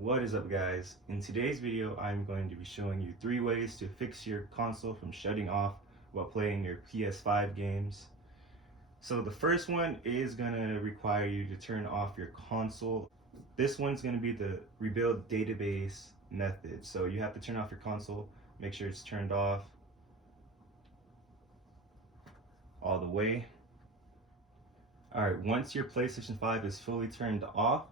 What is up, guys? In today's video I'm going to be showing you 3 ways to fix your console from shutting off while playing your PS5 games. So the first one is going to require you to turn off your console. This one's going to be the rebuild database method. So you have to turn off your console, make sure it's turned off all the way. Alright, once your PlayStation 5 is fully turned off,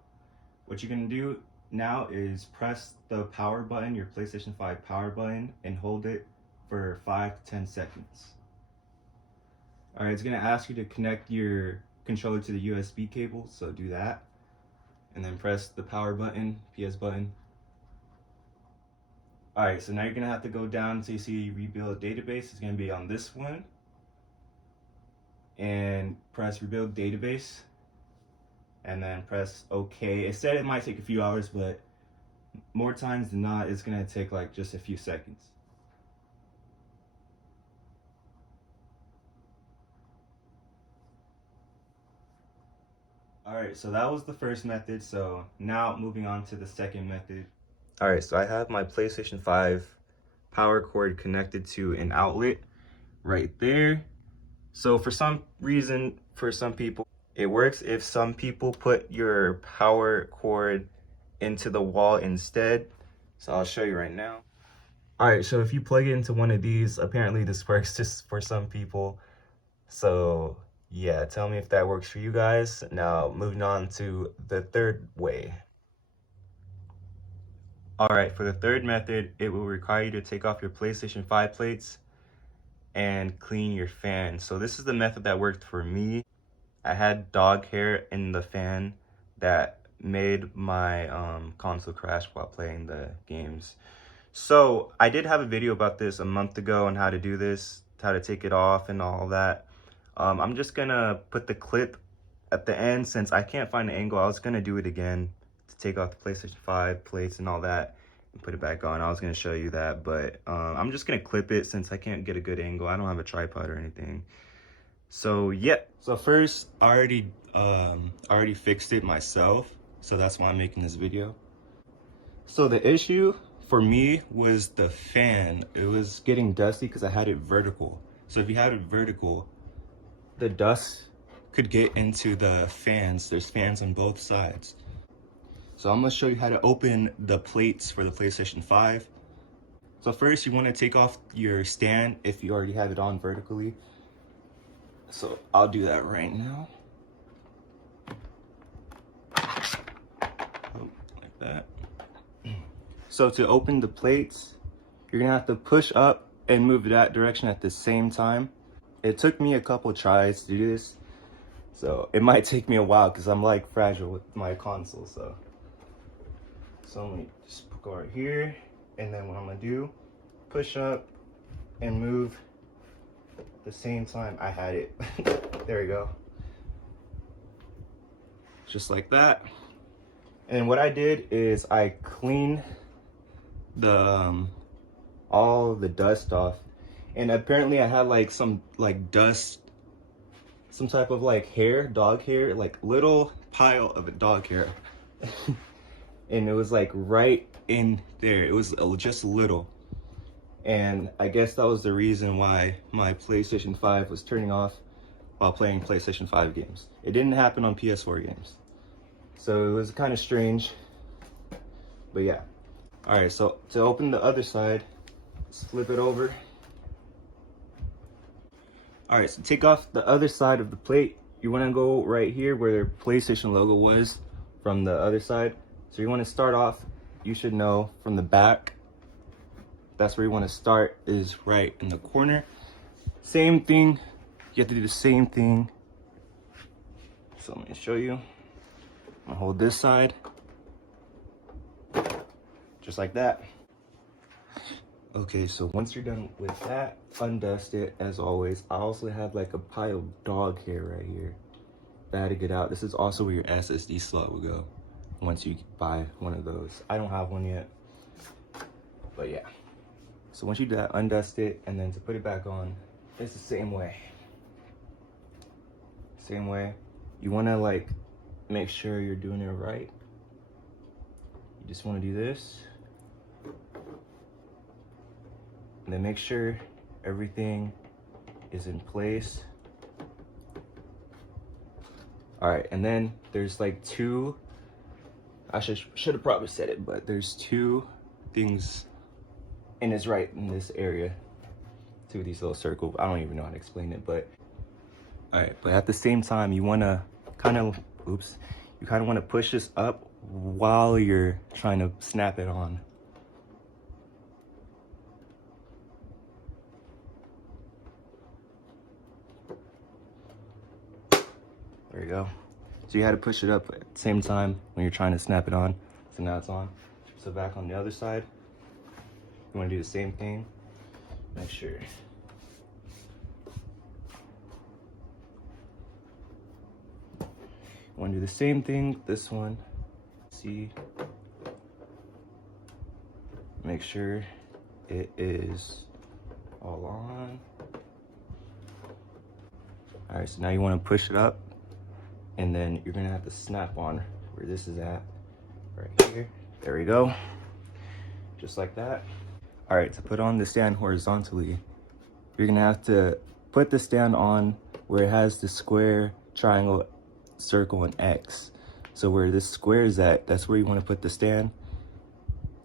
what you're going to do now is press the power button, your PlayStation 5 power button, and hold it for 5 to 10 seconds. Alright, it's going to ask you to connect your controller to the USB cable, so do that. And then press the power button, PS button. Alright, so now you're going to have to go down until you see rebuild database. It's going to be on this one. And press rebuild database. And then press OK. It said it might take a few hours, but more times than not, it's going to take like just a few seconds. Alright, so that was the first method. So now moving on to the second method. Alright, so I have my PlayStation 5 power cord connected to an outlet right there. So for some reason, for some people, it works if some people put your power cord into the wall instead. So I'll show you right now. Alright, so if you plug it into one of these, apparently this works just for some people. So yeah, tell me if that works for you guys. Now moving on to the third way. Alright, for the third method, it will require you to take off your PlayStation 5 plates and clean your fan. So this is the method that worked for me. I had dog hair in the fan that made my console crash while playing the games. So I did have a video about this a month ago on how to do this, how to take it off and all that. I'm just gonna put the clip at the end since I can't find the angle. I was gonna do it again to take off the PlayStation 5 plates and all that and put it back on. I was gonna show you that, but I'm just gonna clip it since I can't get a good angle. I don't have a tripod or anything. So yeah, so first I already fixed it myself, so that's why I'm making this video. So the issue for me was the fan. It was getting dusty because I had it vertical. So if you had it vertical, the dust could get into the fans. There's fans on both sides. So I'm gonna show you how to open the plates for the PlayStation 5. So first you want to take off your stand if you already have it on vertically. So I'll do that right now. Oh, like that. So to open the plates, you're gonna have to push up and move that direction at the same time. It took me a couple tries to do this, so it might take me a while because I'm like fragile with my console. So let me just go right here, and then what I'm gonna do, push up and move at the same time I had it. There we go. Just like that. And what I did is I cleaned the all the dust off, and apparently I had like some like dust, some type of like hair, dog hair, like little pile of dog hair. And it was like right in there. It was just little. And I guess that was the reason why my PlayStation 5 was turning off while playing PlayStation 5 games. It didn't happen on PS4 games. So it was kind of strange. But yeah. Alright, so to open the other side, let's flip it over. Alright, so take off the other side of the plate. You want to go right here where the PlayStation logo was from the other side. So you want to start off, you should know, from the back. That's where you want to start, is right in the corner. Same thing, you have to do the same thing. So let me show you. I'm gonna hold this side, just like that. Okay, so once you're done with that, undust it as always. I also have like a pile of dog hair right here that I had to get out. This is also where your SSD slot will go once you buy one of those. I don't have one yet, but yeah. So once you do that, undust it, and then to put it back on, it's the same way. Same way. You wanna like make sure you're doing it right. just want to do this. And then make sure everything is in place. All right, and then there's like two, I should have probably said it, but there's two things in his right in this area. Two of these little circles. I don't even know how to explain it, but all right, but at the same time, you want to kind of, you kind of want to push this up while you're trying to snap it on. There you go. So you had to push it up at the same time when you're trying to snap it on. So now it's on. So back on the other side, you want to do the same thing. Make sure. You want to do the same thing with this one. See. Make sure it is all on. All right, so now you want to push it up, and then you're gonna have to snap on where this is at, right here. There we go, just like that. All right, to put on the stand horizontally, you're gonna have to put the stand on where it has the square, triangle, circle, and X. So where this square is at, that's where you want to put the stand.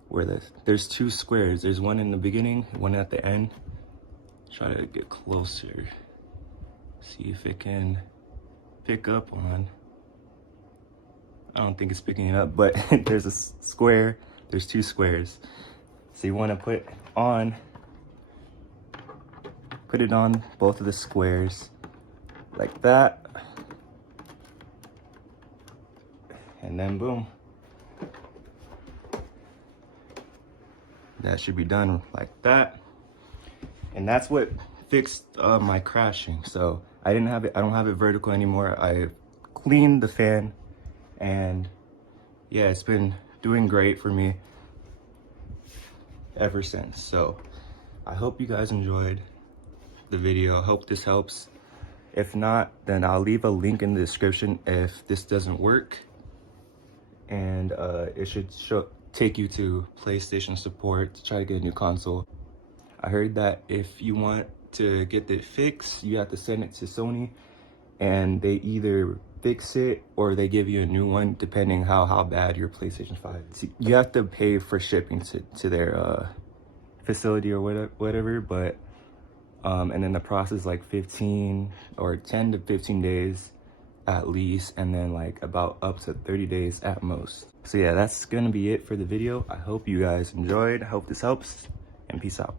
Where there's two squares. There's one in the beginning, one at the end. Try to get closer. See if it can pick up on. I don't think it's picking it up, but there's a square. There's two squares. So you want to put it on both of the squares like that. And then boom. That should be done like that. And that's what fixed my crashing. So I don't have it vertical anymore. I cleaned the fan, and yeah, it's been doing great for me ever since. So I hope you guys enjoyed the video. I hope this helps. If not, then I'll leave a link in the description if this doesn't work, and it should take you to PlayStation support to try to get a new console. I heard that if you want to get it fixed, you have to send it to Sony, and they either fix it or they give you a new one depending how bad your PlayStation 5 is. You have to pay for shipping to their facility or whatever, but and then the process like 10 to 15 days at least, and then like about up to 30 days at most. So yeah, that's gonna be it for the video. I hope you guys enjoyed. I hope this helps, and peace out.